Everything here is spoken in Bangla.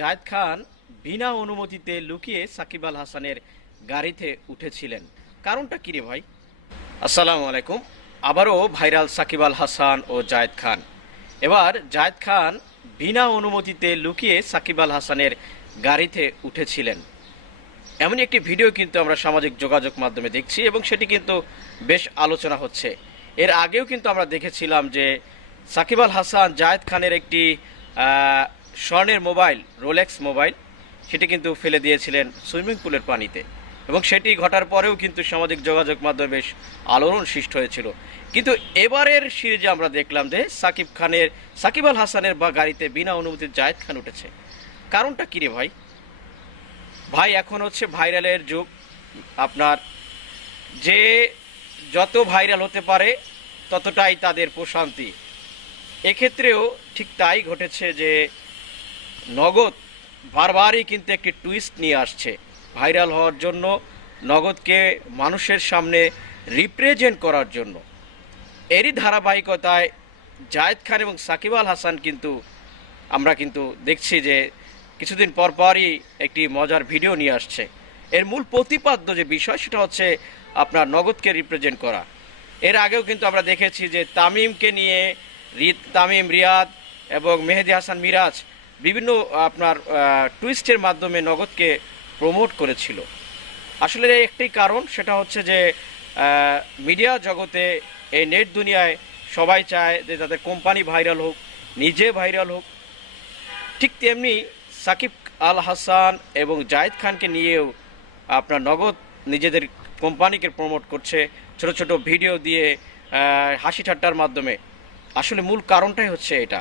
জায়েদ খান বিনা অনুমতিতে লুকিয়ে সাকিব আল হাসানের গাড়িতে উঠেছিলেন। কারণটা কি রে ভাই? আসসালামু আলাইকুম। আবারও ভাইরাল সাকিব আল হাসান ও জায়েদ খান। এবার জায়েদ খান বিনা অনুমতিতে লুকিয়ে সাকিব আল হাসানের গাড়িতে উঠেছিলেন। এমন একটি ভিডিও কিন্তু আমরা সামাজিক যোগাযোগ মাধ্যমে দেখছি এবং সেটি কিন্তু বেশ আলোচনা হচ্ছে। এর আগেও কিন্তু আমরা দেখেছিলাম যে সাকিব আল হাসান জায়েদ খানের একটি স্বর্ণের মোবাইল, রোলেক্স মোবাইল, সেটি কিন্তু ফেলে দিয়েছিলেন সুইমিং পুলের পানিতে। এবং সেটি ঘটার পরেও কিন্তু সামাজিক যোগাযোগ মাধ্যমে বেশ আলোড়ন সৃষ্টি হয়েছিল। কিন্তু এবারের সিরিজে আমরা দেখলাম যে সাকিব খানের, সাকিব আল হাসানের বা গাড়িতে বিনা অনুমতিতে জায়েদ খান উঠেছে। কারণটা কী রে ভাই? ভাই, এখন হচ্ছে ভাইরালের যুগ। আপনার যে যত ভাইরাল হতে পারে, ততটাই তাদের প্রশান্তি। এক্ষেত্রেও ঠিক তাই ঘটেছে যে নগদ বারবারই কিন্তু একটি টুইস্ট নিয়ে আসছে। ভাইরাল হওয়ার জন্য, নগদকে মানুষের সামনে রিপ্রেজেন্ট করার জন্য। এরই ধারাবাহিকতায় জায়েদ খান এবং সাকিব আল হাসান কিন্তু, আমরা কিন্তু দেখছি যে কিছুদিন পর পরই একটি মজার ভিডিও নিয়ে আসছে। এর মূল প্রতিপাদ্য যে বিষয়, সেটা হচ্ছে আপনার নগদকে রিপ্রেজেন্ট করা। এর আগেও কিন্তু আমরা দেখেছি যে তামিমকে নিয়ে তামিম, রিয়াদ এবং মেহেদি হাসান মিরাজ বিভিন্ন, আপনার টুইস্টের মাধ্যমে নগদকে প্রমোট করেছিল। আসলে একটি কারণ, সেটা হচ্ছে যে মিডিয়া জগতে এই নেট দুনিয়ায় সবাই চায় যে তাদের কোম্পানি ভাইরাল হোক, নিজে ভাইরাল হোক। ঠিক তেমনি সাকিব আল হাসান এবং জায়েদ খানকে নিয়েও আপনার নগদ নিজেদের কোম্পানিকে প্রমোট করছে। ছোট ছোট ভিডিও দিয়ে হাসি ঠাট্টার মাধ্যমে। আসলে মূল কারণটাই হচ্ছে এটা।